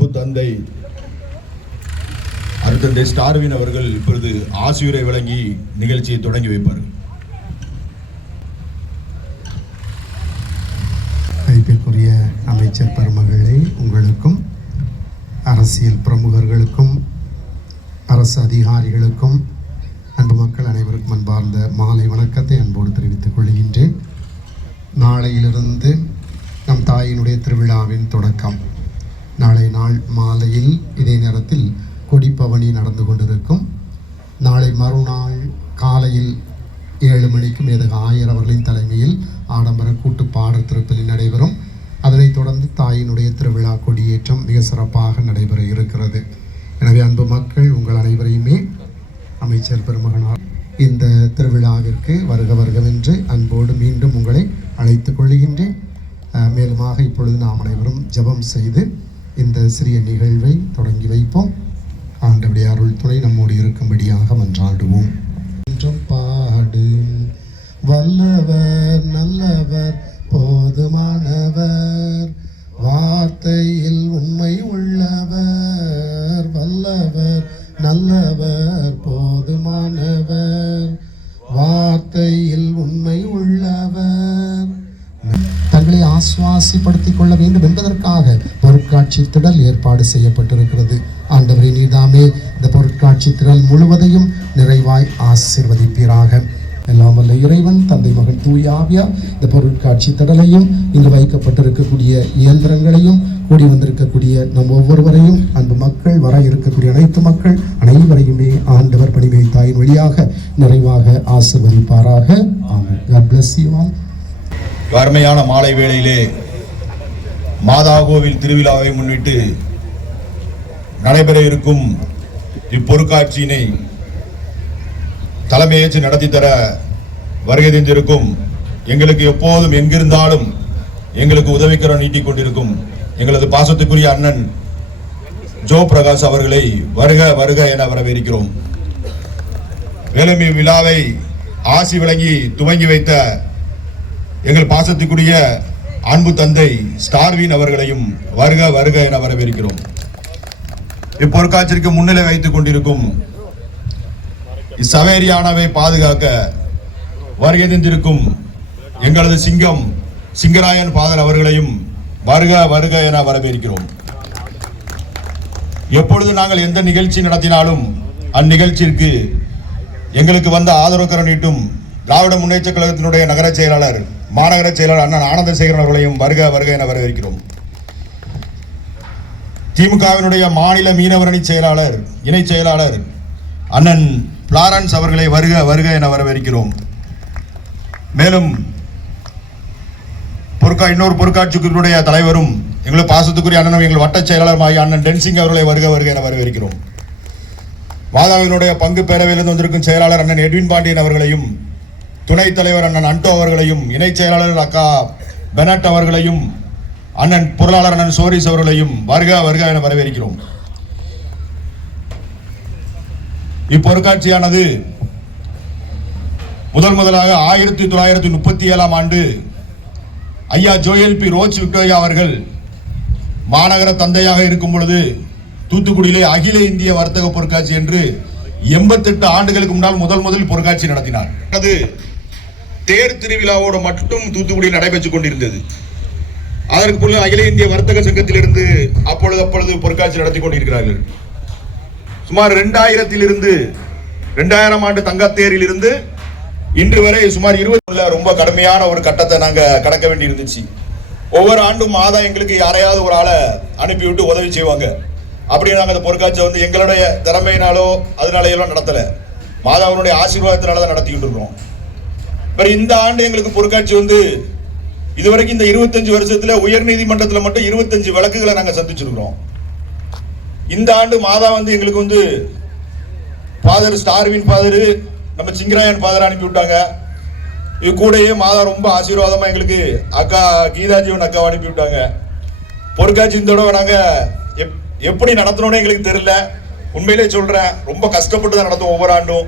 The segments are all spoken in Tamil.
தந்தை அருத்தந்தை ஸ்டார்வின் அவர்கள் இப்பொழுது ஆசியுரை வழங்கி நிகழ்ச்சியை தொடங்கி வைப்பார்கள். மதிப்பிற்குரிய அமைச்சர் பெருமகளே உங்களுக்கும் அரசியல் பிரமுகர்களுக்கும் அரசு அதிகாரிகளுக்கும் அன்பு மக்கள் அனைவருக்கும் அன்பார்ந்த மாலை வணக்கத்தை அன்போடு தெரிவித்துக் கொள்கின்றேன். நாளையிலிருந்து நம் தாயினுடைய திருவிழாவின் தொடக்கம். நாளை நாள் மாலையில் இதே நேரத்தில் கொடிப்பவனி நடந்து கொண்டிருக்கும். நாளை மறுநாள் காலையில் ஏழு மணிக்கு மேதக ஆயர் அவர்களின் தலைமையில் ஆடம்பர கூட்டு பாடல் திருப்பலி நடைபெறும். அதனைத் தொடர்ந்து தாயினுடைய திருவிழா கொடியேற்றம் மிக சிறப்பாக நடைபெற இருக்கிறது. எனவே அன்பு மக்கள் உங்கள் அனைவரையுமே அமைச்சர் பெருமகனார் இந்த திருவிழாவிற்கு வருக வருகவென்று அன்போடு மீண்டும் உங்களை அழைத்துக் கொள்கின்றேன். மேலுமாக இப்பொழுது நாம் அனைவரும் ஜெபம் செய்து இந்த சிறிய நிகழ்வை தொடங்கி வைப்போம். ஆண்டபடி அருள் துணை நம்மோடு இருக்கும்படியாக மன்றாடுவோம். என்றும் பாடு வல்லவர் நல்லவர் போதுமானவர். வார்த்தையில் உண்மை நட்சத்திரம் முழுவதையும் நிறைவாய் ஆசிர்வதிப்பீராக. எல்லாம் வல்ல இறைவன் தந்தை மகன் தூய இந்த பொருட்காட்சி திடலையும் இங்கு வைக்கப்பட்டிருக்கக்கூடிய இயந்திரங்களையும் கூடி வந்திருக்கக்கூடிய நம் ஒவ்வொருவரையும் அன்பு மக்கள் வர இருக்கக்கூடிய அனைத்து மக்கள் அனைவரையுமே ஆண்டவர் பணிமை தாயின் வழியாக நிறைவாக ஆசிர்வதிப்பாராக. ஆமென். அருமையான மாலை வேளையிலே மாதா கோவில் திருவிழாவை முன்னிட்டு நடைபெற இருக்கும் இப்பொருட்காட்சியினை தலைமையேற்று நடத்தி தர வருகை தந்திருக்கும் எங்களுக்கு எப்போதும் எங்கிருந்தாலும் எங்களுக்கு உதவிக்கரம் நீட்டிக் கொண்டிருக்கும் எங்களது பாசத்துக்குரிய அண்ணன் ஜோ பிரகாஷ் அவர்களை வருக வருக என வரவேற்கிறோம். மேலும் இவ்விழாவை ஆசி வழங்கி துவங்கி வைத்த எங்கள் பாசத்துக்குரிய அன்பு தந்தை ஸ்டார்வின் அவர்களையும் வருக வருக என வரவேற்கிறோம். இப்பொற்காட்சிற்கு முன்னிலை வைத்துக் கொண்டிருக்கும் சவேரியானவை பாதுகாக்க வருகை தந்திருக்கும் எங்களது சிங்கம் சிங்கராயன் பாதர் அவர்களையும் வருக வருக என வரவேற்கிறோம். எப்பொழுது நாங்கள் எந்த நிகழ்ச்சி நடத்தினாலும் அந்நிகழ்ச்சிக்கு எங்களுக்கு வந்த ஆதரவு நீட்டும் திராவிட முன்னேற்ற கழகத்தினுடைய நகர செயலாளர் மாநகர செயலாளர் அண்ணன் ஆனந்தசேகரன் அவர்களையும் வருக வருக என வரவேற்கிறோம். திமுகவினுடைய மாநில மீனவரணி செயலாளர் இணை செயலாளர் அண்ணன் பிளாரன்ஸ் அவர்களை வருக வருக என வரவேற்கிறோம். மேலும் பொருட்கா இன்னொரு பொருட்காட்சி தலைவரும் எங்களை பாசத்துக்குரிய அண்ணனும் எங்கள் வட்ட செயலாளருமாகிய அண்ணன் டென்சிங் அவர்களை வருக வருக என வரவேற்கிறோம். வாதாவினுடைய பங்கு பேரவையிலிருந்து வந்திருக்கும் செயலாளர் அண்ணன் எட்வின் பாண்டியன் அவர்களையும் துணைத் தலைவர் அண்ணன் அன்டோ அவர்களையும் இணைச் செயலாளர் அக்கா பெனட் அவர்களையும் அண்ணன் பொருளாளர் அண்ணன் சோரிஸ் அவர்களையும் வருக வருக என வரவேற்கிறோம். இப்பொருட்காட்சியானது முதல் முதலாக ஆயிரத்தி தொள்ளாயிரத்தி முப்பத்தி ஏழாம் ஆண்டு ஐயா ஜோயல் பி ரோச் விக்டோரியா அவர்கள் மாநகர தந்தையாக இருக்கும் பொழுது தூத்துக்குடியிலே அகில இந்திய வர்த்தக பொருட்காட்சி என்று எண்பத்தெட்டு ஆண்டுகளுக்கு முன்னால் முதல் முதல் பொருட்காட்சி நடத்தினார். அது தேர் திருவிழாவோடு மட்டும் தூத்துக்குடியில் நடைபெற்றுக் கொண்டிருந்தது. அதற்கு பொழுது அகில இந்திய வர்த்தக சங்கத்திலிருந்து அப்பொழுது அப்பொழுது பொருட்காட்சி நடத்தி கொண்டிருக்கிறார்கள். சுமார் ரெண்டாயிரத்திலிருந்து ரெண்டாயிரம் ஆண்டு தங்கத்தேரில் இருந்து இன்று வரை சுமார் இருபது ரொம்ப கடுமையான ஒரு கட்டத்தை நாங்கள் கடக்க வேண்டி இருந்துச்சு ஒவ்வொரு ஆண்டும் மாதா எங்களுக்கு யாரையாவது ஒரு ஆளை அனுப்பிவிட்டு உதவி செய்வாங்க. அப்படியே நாங்கள் அந்த பொருட்காட்சியை வந்து எங்களுடைய திறமையினாலோ அதனாலையெல்லாம் நடத்தலை. மாதாவினுடைய ஆசீர்வாதத்தினால தான் நடத்திக்கிட்டு இருக்கோம் அப்புறம் இந்த ஆண்டு எங்களுக்கு பொருட்காட்சி வந்து இதுவரைக்கும் இந்த இருபத்தஞ்சு வருஷத்துல உயர் நீதிமன்றத்தில் மட்டும் இருபத்தஞ்சு வழக்குகளை நாங்கள் சந்திச்சிருக்கிறோம். இந்த ஆண்டு மாதா வந்து எங்களுக்கு வந்து ஃபாதர் ஸ்டார்வின் ஃபாதரு நம்ம சிங்கராயன் ஃபாதர் அனுப்பி விட்டாங்க. இது கூடயே மாதா ரொம்ப ஆசீர்வாதமாக எங்களுக்கு அக்கா கீதாஜீவன் அக்காவை அனுப்பி விட்டாங்க. பொருட்காட்சி இந்த தடவை நாங்கள் எப்- எப்படி நடத்தணும்னு எங்களுக்கு தெரியல. உண்மையிலே சொல்கிறேன் ரொம்ப கஷ்டப்பட்டு தான் நடத்தும் ஒவ்வொரு ஆண்டும்.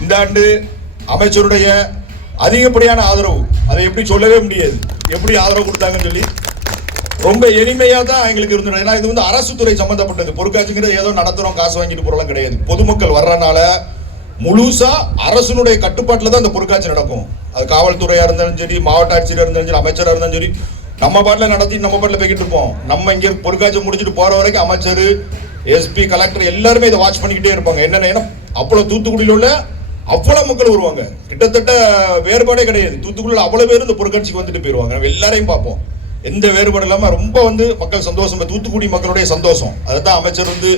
இந்த ஆண்டு அமைச்சருடைய அதிகப்படியான ஆதரவு. அதை எப்படி சொல்லவே முடியாது. எப்படி ஆதரவு கொடுத்தாங்கன்னு சொல்லி ரொம்ப எளிமையாக தான் எங்களுக்கு இருந்தது. ஏன்னா இது வந்து அரசு துறை சம்மந்தப்பட்டது பொருட்காட்சிங்கிறது ஏதோ நடத்துகிறோம் காசு வாங்கிட்டு போகிறலாம் கிடையாது. பொதுமக்கள் வர்றனால முழுசா அரசனுடைய கட்டுப்பாட்டில் தான் இந்த பொருட்காட்சி நடக்கும். அது காவல்துறையாக இருந்தாலும் சரி மாவட்ட ஆட்சியர் இருந்தாலும் சரி அமைச்சராக இருந்தாலும் சரி நம்ம பாட்டில் நடத்தி நம்ம பாட்டில் போய்கிட்டு இருப்போம். நம்ம இங்கே பொருட்காட்சி முடிச்சுட்டு போகிற வரைக்கும் அமைச்சர் எஸ்பி கலெக்டர் எல்லாருமே இதை வாட்ச் பண்ணிக்கிட்டே இருப்பாங்க. என்னென்ன ஏன்னா அவ்வளவு தூத்துக்குடியில் உள்ள அவ்வளோ மக்கள் வருவாங்க. கிட்டத்தட்ட வேறுபாடே கிடையாது. தூத்துக்குடியில் அவ்வளோ பேர் இந்த பொருட்காட்சிக்கு வந்துட்டு போயிடுவாங்க நம்ம எல்லாரையும் பார்ப்போம். எந்த வேறுபாடு இல்லாமல் ரொம்ப வந்து மக்கள் சந்தோஷம். தூத்துக்குடி மக்களுடைய சந்தோஷம். அதுதான் அமைச்சர் வந்து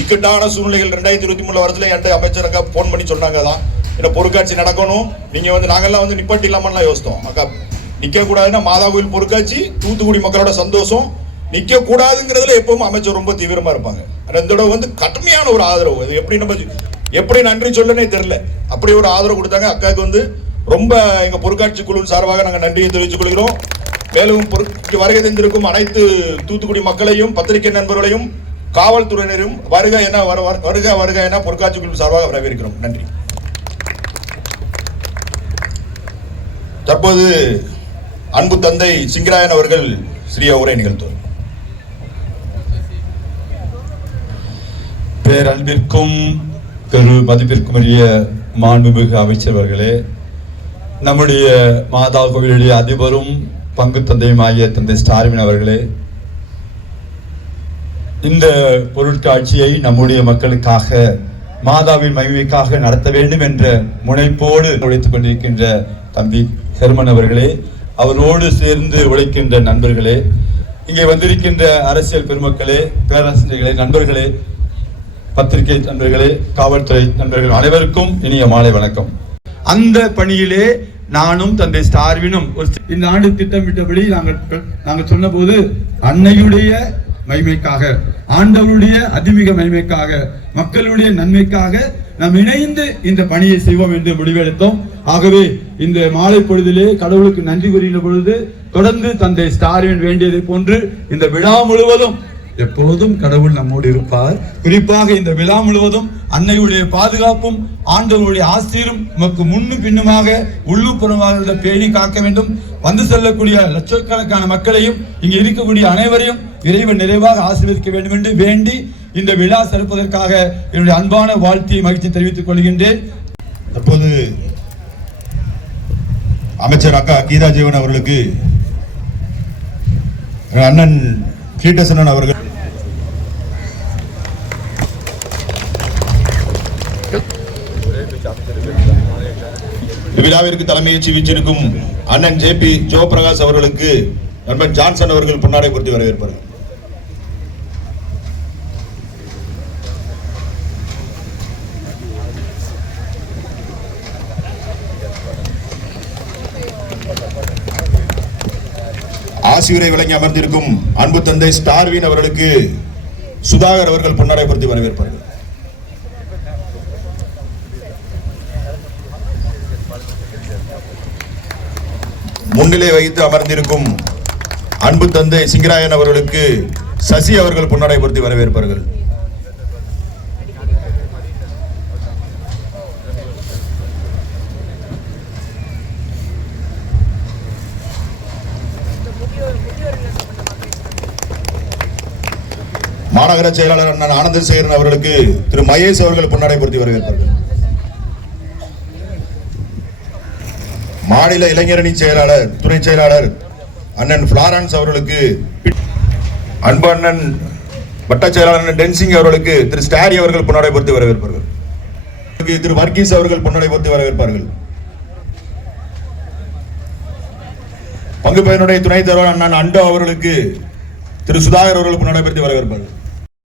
இக்கட்டான சூழ்நிலைகள் ரெண்டாயிரத்தி இருபத்தி மூணு வரத்துல என்கிட்ட அமைச்சர் அக்கா ஃபோன் பண்ணி சொன்னாங்க தான் என்ன பொருட்காட்சி நடக்கணும். நீங்கள் வந்து நாங்கெல்லாம் வந்து நிப்பாட்டி இல்லாமல்லாம் யோசித்தோம். அக்கா நிற்கக்கூடாதுன்னா மாதா கோயில் பொருட்காட்சி தூத்துக்குடி மக்களோட சந்தோஷம். நிற்கக்கூடாதுங்கிறதுல எப்பவும் அமைச்சர் ரொம்ப தீவிரமாக இருப்பாங்க. ஆனால் இந்த தடவை வந்து கடுமையான ஒரு ஆதரவு. அது எப்படி நம்ம எப்படி நன்றி சொல்லனே தெரியல. அப்படி ஒரு ஆதரவு கொடுத்தாங்க. அக்காவுக்கு வந்து ரொம்ப எங்க பொருட்காட்சி குழு சார்பாக நாங்க நன்றியை தெரிவித்துக் கொள்கிறோம். மேலும் பொருட்கு வருகை தந்திருக்கும் அனைத்து தூத்துக்குடி மக்களையும் பத்திரிகை நண்பர்களையும் காவல்துறையினரும் வருக என வருக வருக என பொருட்காட்சி குழு சார்பாக வரவேற்கிறோம். நன்றி. தற்போது அன்பு தந்தை சிங்கராயன் அவர்கள் சிறிய உரை நிகழ்த்துவார். பேரன்பிற்கும் பெரு மதிப்பிற்குரிய மாண்புமிகு அமைச்சர்வர்களே நம்முடைய மாதா கோவிலுடைய அதிபரும் பங்கு தந்தையுமாகிய தந்தை ஸ்டாலின் அவர்களே இந்த பொருட்காட்சியை நம்முடைய மக்களுக்காக மாதாவின் மகிமைக்காக நடத்த வேண்டும் என்ற முனைப்போடு உழைத்துக் கொண்டிருக்கின்ற தம்பி ஹெர்மன் அவர்களே அவரோடு சேர்ந்து உழைக்கின்ற நண்பர்களே இங்கே வந்திருக்கின்ற அரசியல் பெருமக்களே பேராசிரியர்களே நண்பர்களே பத்திரிகை நண்பர்களே காவல்துறை நண்பர்கள் அனைவருக்கும் இனிய மாலை வணக்கம். அந்த பணியிலே நானும் தந்தை ஸ்டார்வினும் ஒரு இந்த ஆண்டு திட்டமிட்டபடி நாங்கள் நாங்கள் சொன்னபோது அன்னையுடைய மகிமைக்காக ஆண்டவருடைய அதிமிக மகிமைக்காக மக்களுடைய நன்மைக்காக நாம் இணைந்து இந்த பணியை செய்வோம் என்று முடிவெடுத்தோம். ஆகவே இந்த மாலை பொழுதிலே கடவுளுக்கு நன்றி கூறுகின்ற பொழுது தொடர்ந்து தந்தை ஸ்டாலின் வேண்டியதை போன்று இந்த விழா முழுவதும் எப்போதும் கடவுள் நம்மோடு இருப்பார். குறிப்பாக இந்த விழா முழுவதும் அன்னையுடைய பாதுகாப்பும் ஆண்டவருடைய ஆசிரியரும் நமக்கு முன்னும் பின்னுமாக உள்ளுப்புறமாக பேணி காக்க வேண்டும். வந்து செல்லக்கூடிய லட்சக்கணக்கான மக்களையும் இங்கு இருக்கக்கூடிய அனைவரையும் இறைவன் நிறைவாக ஆசீர்வதிக்க வேண்டும் என்று வேண்டி இந்த விழா சிறப்பதற்காக என்னுடைய அன்பான வாழ்த்தியை மகிழ்ச்சி தெரிவித்துக் கொள்கின்றேன். தற்போது அமைச்சர் அக்கா கீதா ஜீவன் அவர்களுக்கு அண்ணன் கீட்டசனன் அவர்கள் விழாவிற்கு தலைமையேற்றி வீச்சிருக்கும் அண்ணன் ஜே பி ஜோ பிரகாஷ் அவர்களுக்கு நண்பன் ஜான்சன் அவர்கள் புன்னாடை பொருத்தி வரவேற்பார்கள் ஆசிரியரை விளங்கி அமர்ந்திருக்கும் அன்பு தந்தை ஸ்டார்வின் அவர்களுக்கு சுதாகர் அவர்கள் பொன்னாடை பொருத்தி வரவேற்பார்கள் முன்னிலை வைத்து அமர்ந்திருக்கும் அன்பு தந்தை சிங்கராயன் அவர்களுக்கு சசி அவர்கள் பொன்னாடை பொருத்தி வரவேற்பார்கள். மாநகர செயலாளர் அண்ணன் ஆனந்தசேகரன் அவர்களுக்கு திரு மகேஷ் அவர்கள் பொன்னாடை பொருத்தி வரவேற்பார்கள். மாநில இளைஞரணி செயலாளர் துணை செயலாளர் அண்ணன் பிளாரன்ஸ் அவர்களுக்கு அன்பு அண்ணன் வட்ட செயலாளர் டென்சிங் அவர்களுக்கு திரு ஸ்டாரி அவர்கள் பொன்னாடை பொறுத்து வரவேற்பார்கள் திரு வர்கீஸ் அவர்கள் பொன்னாடை பொறுத்து வரவேற்பார்கள். பங்கு பயனுடைய துணைத் தலைவர் அண்ணன் அண்டோ அவர்களுக்கு திரு சுதாகர் அவர்கள் பொன்னாடை பொறுத்து வரவேற்பார்கள்.